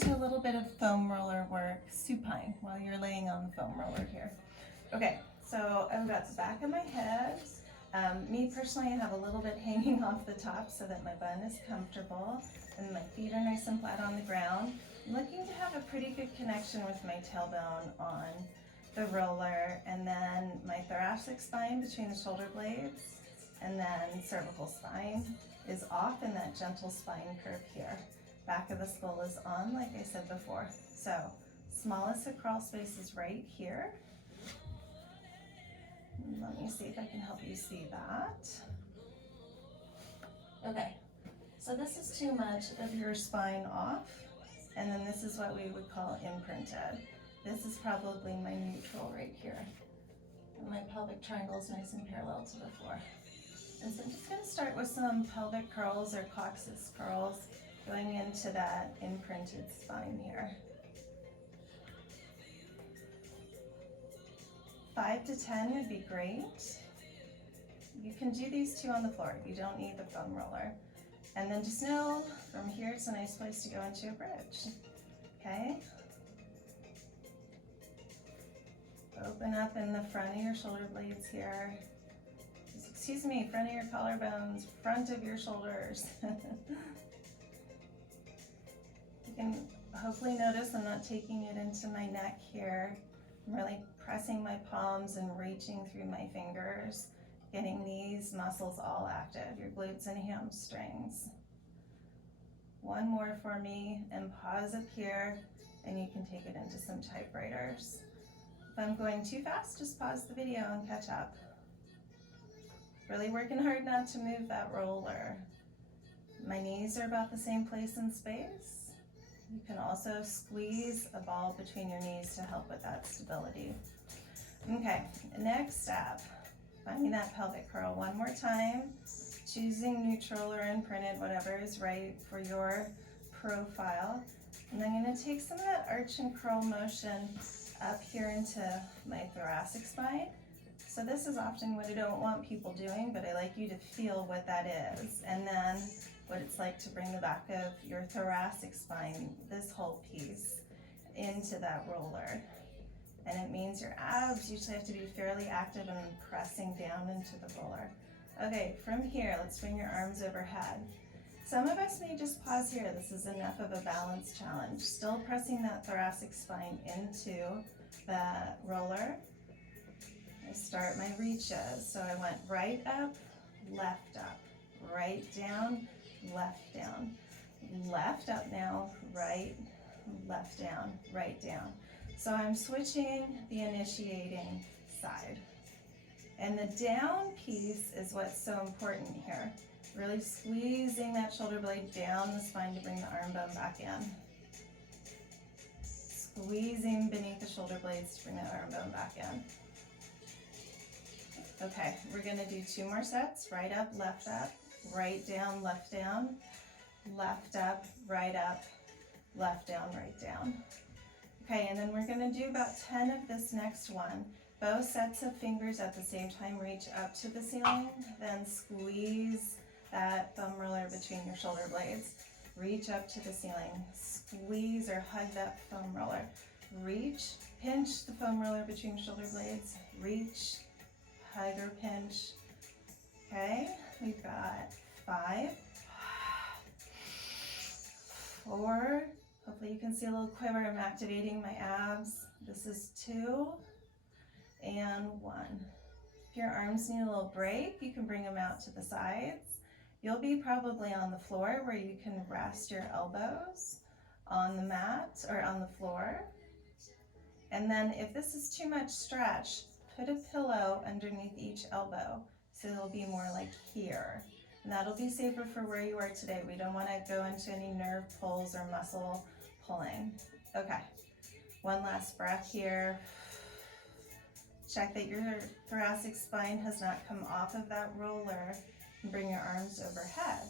into a little bit of foam roller work, supine, while you're laying on the foam roller here. Okay, so I've got the back of my head. Me personally, I have a little bit hanging off the top so that my bun is comfortable and my feet are nice and flat on the ground. I'm looking to have a pretty good connection with my tailbone on the roller, and then my thoracic spine between the shoulder blades, and then cervical spine is off in that gentle spine curve here. Back of the skull is on, like I said before. So smallest of crawl space is right here. Let me see if I can help you see that. Okay, so this is too much of your spine off, and then this is what we would call imprinted. This is probably my neutral right here. And my pelvic triangle is nice and parallel to the floor. And so I'm just going to start with some pelvic curls or coccyx curls going into that imprinted spine here. 5 to 10 would be great. You can do these 2 on the floor. You don't need the foam roller. And then just know from here it's a nice place to go into a bridge. Okay? Open up in the front of your shoulder blades here. Excuse me, front of your collarbones, front of your shoulders. You can hopefully notice I'm not taking it into my neck here. I'm really pressing my palms and reaching through my fingers, getting these muscles all active, your glutes and hamstrings. One more for me, and pause up here, and you can take it into some typewriters. If I'm going too fast, just pause the video and catch up. Really working hard not to move that roller. My knees are about the same place in space. You can also squeeze a ball between your knees to help with that stability. Okay, next step, finding that pelvic curl one more time, choosing neutral or imprinted, whatever is right for your profile. And I'm going to take some of that arch and curl motion up here into my thoracic spine. So this is often what I don't want people doing, but I like you to feel what that is. And then what it's like to bring the back of your thoracic spine, this whole piece, into that roller. And it means your abs usually have to be fairly active and pressing down into the roller. Okay, from here, let's bring your arms overhead. Some of us may just pause here. This is enough of a balance challenge. Still pressing that thoracic spine into the roller. I start my reaches. So I went right up, right down, left down. Left up now, right, left down, right down. So I'm switching the initiating side. And the down piece is what's so important here. Really squeezing that shoulder blade down the spine to bring the arm bone back in. Squeezing beneath the shoulder blades to bring the arm bone back in. Okay, we're gonna do 2 more sets. Right up, right down, left up, left down, right down. Okay, and then we're gonna do about 10 of this next one. Both sets of fingers at the same time, reach up to the ceiling, then squeeze that thumb roller between your shoulder blades. Reach up to the ceiling, squeeze or hug that foam roller. Reach, pinch the foam roller between your shoulder blades, reach, hug or pinch. Okay, we've got 5, 4, hopefully you can see a little quiver. I'm activating my abs. This is 2 and 1. If your arms need a little break, you can bring them out to the sides. You'll be probably on the floor where you can rest your elbows on the mat or on the floor. And then if this is too much stretch, put a pillow underneath each elbow so it'll be more like here. And that'll be safer for where you are today. We don't want to go into any nerve pulls or muscle pulling. Okay, one last breath here. Check that your thoracic spine has not come off of that roller, and bring your arms overhead.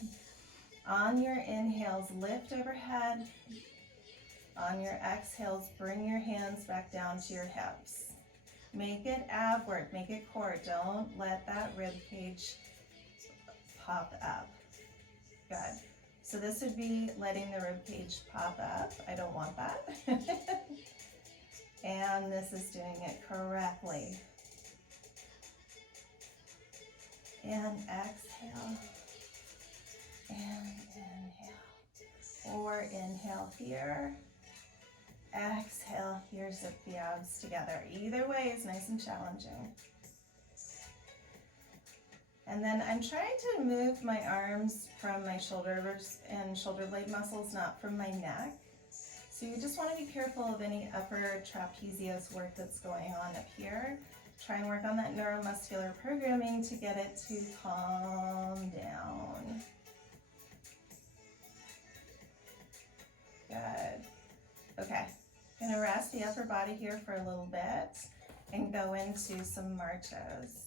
On your inhales, lift overhead. On your exhales, bring your hands back down to your hips. Make it ab work, make it core. Don't let that rib cage pop up. Good. So this would be letting the rib cage pop up. I don't want that. And this is doing it correctly. And exhale. And inhale. Or inhale here. Exhale here, zip the abs together. Either way is nice and challenging. And then I'm trying to move my arms from my shoulders and shoulder blade muscles, not from my neck. So you just want to be careful of any upper trapezius work that's going on up here. Try and work on that neuromuscular programming to get it to calm down. Good. Okay, I'm gonna rest the upper body here for a little bit and go into some marches.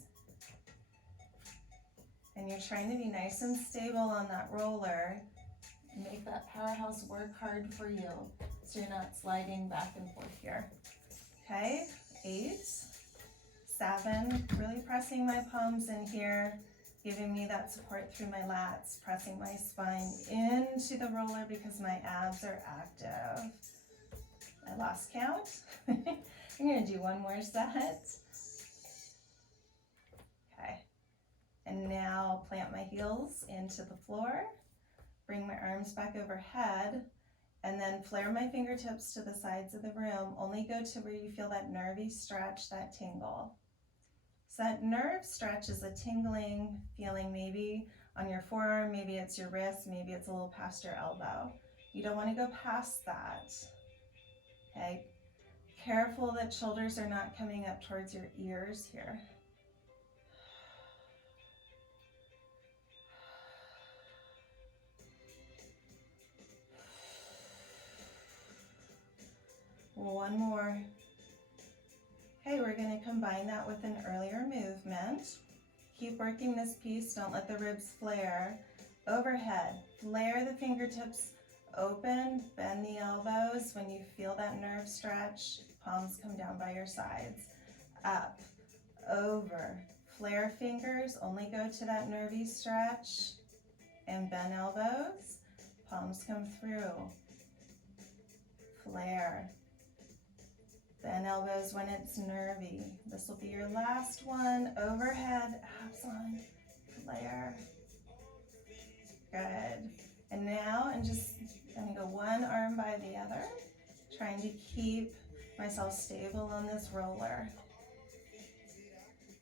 And you're trying to be nice and stable on that roller and make that powerhouse work hard for you so you're not sliding back and forth here. Okay, 8, 7, really pressing my palms in here, giving me that support through my lats, pressing my spine into the roller because my abs are active. I lost count. I'm gonna do one more set. Okay. And now plant my heels into the floor, bring my arms back overhead, and then flare my fingertips to the sides of the room. Only go to where you feel that nervy stretch, that tingle. So that nerve stretch is a tingling feeling maybe on your forearm, maybe it's your wrist, maybe it's a little past your elbow. You don't want to go past that. Okay? Careful that shoulders are not coming up towards your ears here. One more. Okay, we're going to combine that with an earlier movement. Keep working this piece. Don't let the ribs flare. Overhead, flare the fingertips open, bend the elbows. When you feel that nerve stretch, palms come down by your sides. Up, over, flare fingers, only go to that nervy stretch, and bend elbows, palms come through. Flare. Bend elbows when it's nervy. This will be your last one. Overhead, abs on, flare. Good. And now I'm just gonna go one arm by the other, trying to keep myself stable on this roller.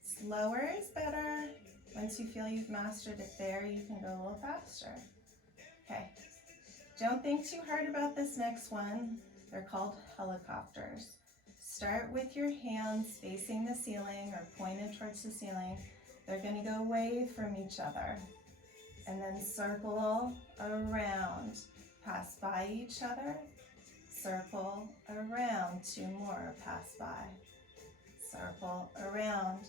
Slower is better. Once you feel you've mastered it there, you can go a little faster. Okay. Don't think too hard about this next one. They're called helicopters. Start with your hands facing the ceiling or pointed towards the ceiling. They're going to go away from each other. And then circle around. Pass by each other. Circle around. 2 more. Pass by. Circle around.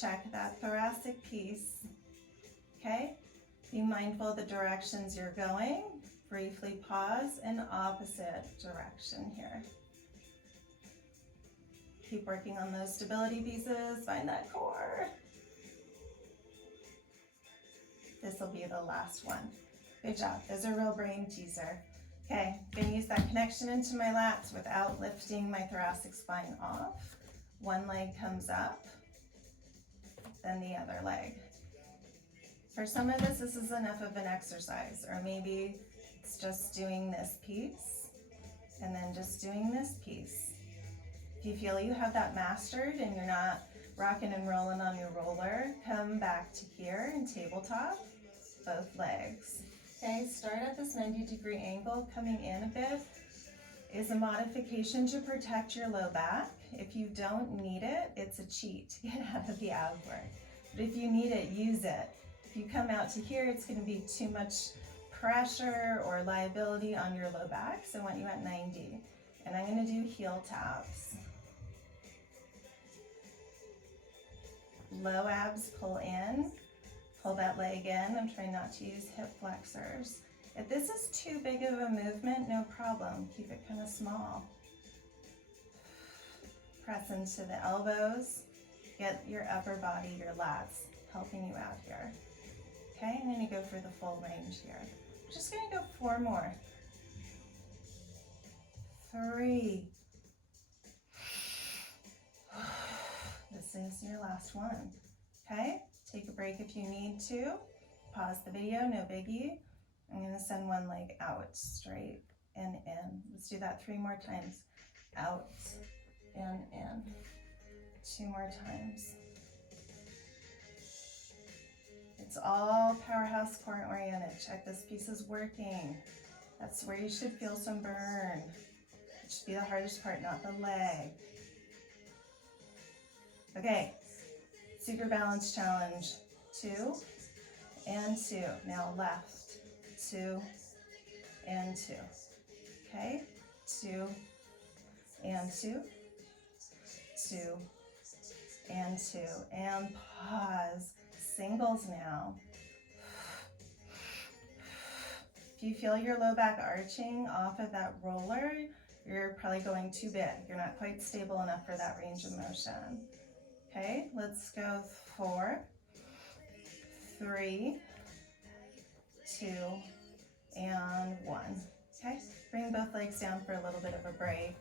Check that thoracic piece. Okay? Be mindful of the directions you're going. Briefly pause in opposite direction here. Keep working on those stability pieces. Find that core. This will be the last one. Good job. There's a real brain teaser. Okay, I'm gonna use that connection into my lats without lifting my thoracic spine off. One leg comes up, then the other leg. For some of this is enough of an exercise, or maybe it's just doing this piece and then just doing this piece. If you feel you have that mastered and you're not rocking and rolling on your roller, come back to here and tabletop, both legs. Okay, start at this 90-degree angle, coming in a bit is a modification to protect your low back. If you don't need it, it's a cheat to get out of the ab work. But if you need it, use it. If you come out to here, it's going to be too much pressure or liability on your low back, so I want you at 90. And I'm going to do heel taps. Low abs pull in, pull that leg in. I'm trying not to use hip flexors. If this is too big of a movement, no problem. Keep it kind of small. Press into the elbows. Get your upper body, your lats, helping you out here. Okay, I'm going to go for the full range here. Just gonna go 4 more. 3. This is your last one. Okay, take a break if you need to. Pause the video, no biggie. I'm gonna send one leg out, straight and in. Let's do that 3 more times. Out and in. 2 more times. It's all powerhouse core oriented. Check this piece is working. That's where you should feel some burn. It should be the hardest part, not the leg. Okay, super balance challenge. 2 and 2. Now left. 2 and 2. Okay, 2 and 2. 2 and 2. And pause. Singles now. If you feel your low back arching off of that roller, you're probably going too big. You're not quite stable enough for that range of motion. Okay, let's go 4, 3, 2, and 1. Okay, bring both legs down for a little bit of a break.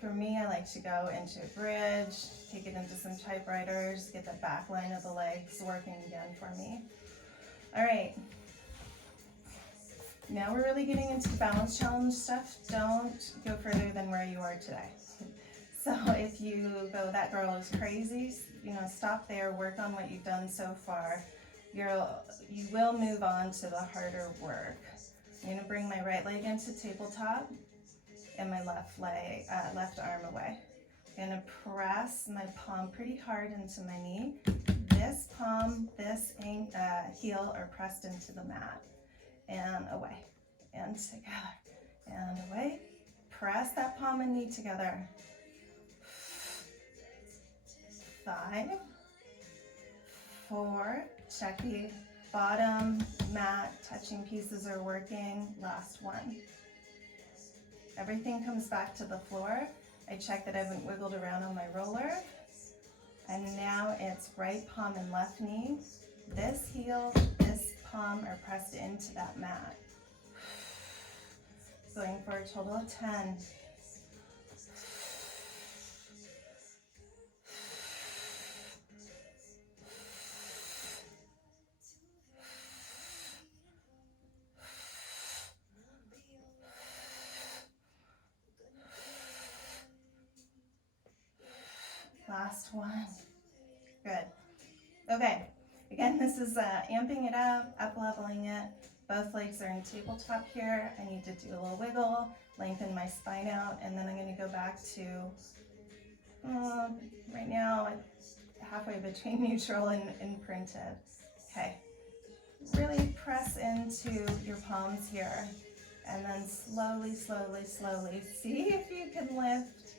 For me, I like to go into a bridge, take it into some typewriters, get the back line of the legs working again for me. All right. Now we're really getting into the balance challenge stuff. Don't go further than where you are today. So if you go, that girl is crazy, stop there, work on what you've done so far. You will move on to the harder work. I'm gonna bring my right leg into tabletop and my left arm away. I'm gonna press my palm pretty hard into my knee. This palm, this heel are pressed into the mat. And away, and together, and away. Press that palm and knee together. 5, 4, check the bottom mat, touching pieces are working. Last one. Everything comes back to the floor. I check that I haven't wiggled around on my roller. And now it's right palm and left knee. This heel, this palm are pressed into that mat. Going for a total of 10. Last one. Good. Okay. Again, this is amping it up leveling it. Both legs are in tabletop here. I need to do a little wiggle, lengthen my spine out, and then I'm going to go back to, right now, halfway between neutral and imprinted. Okay. Really press into your palms here, and then slowly, slowly, slowly, see if you can lift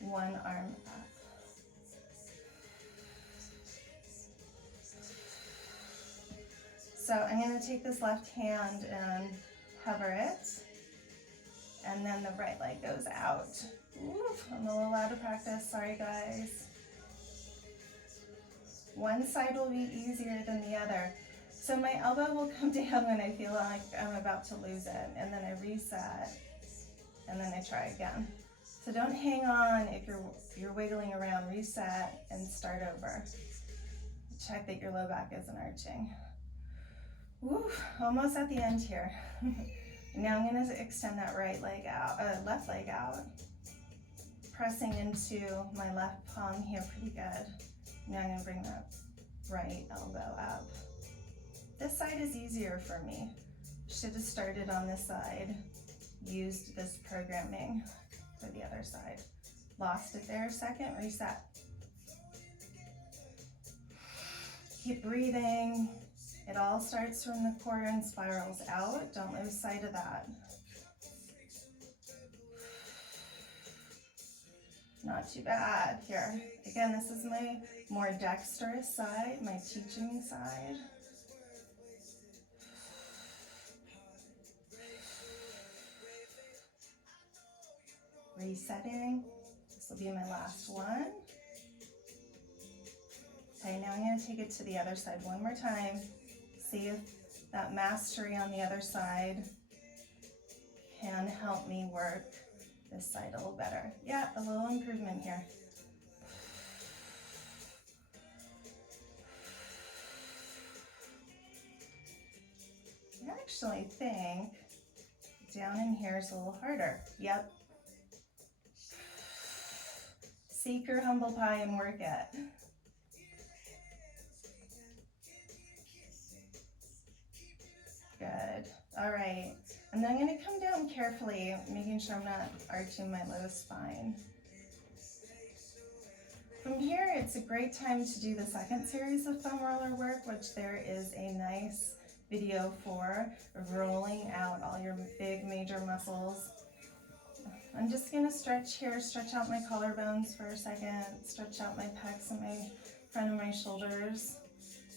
one arm up. So I'm going to take this left hand and hover it, and then the right leg goes out. Oof, I'm a little out of practice, sorry guys. One side will be easier than the other. So my elbow will come down when I feel like I'm about to lose it, and then I reset, and then I try again. So don't hang on if you're wiggling around, reset and start over. Check that your low back isn't arching. Woo, almost at the end here. Now I'm going to extend that left leg out, pressing into my left palm here pretty good. Now I'm going to bring that right elbow up. This side is easier for me. Should have started on this side, used this programming for the other side. Lost it there a second, reset. Keep breathing. It all starts from the core and spirals out. Don't lose sight of that. Not too bad here. Again, this is my more dexterous side, my teaching side. Resetting. This will be my last one. Okay, now I'm going to take it to the other side one more time. See if that mastery on the other side can help me work this side a little better. Yeah, a little improvement here. I actually think down in here is a little harder. Yep. Seek your humble pie and work it. Good. All right. And then I'm going to come down carefully, making sure I'm not arching my low spine. From here, it's a great time to do the second series of foam roller work, which there is a nice video for, rolling out all your big major muscles. I'm just going to stretch here, stretch out my collarbones for a second, stretch out my pecs and my front of my shoulders.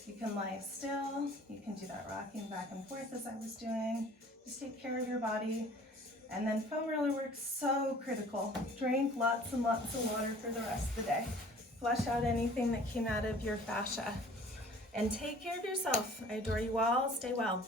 You can lie still, you can do that rocking back and forth as I was doing. Just take care of your body. And then foam roller work's so critical. Drink lots and lots of water for the rest of the day. Flush out anything that came out of your fascia. And take care of yourself. I adore you all. Stay well.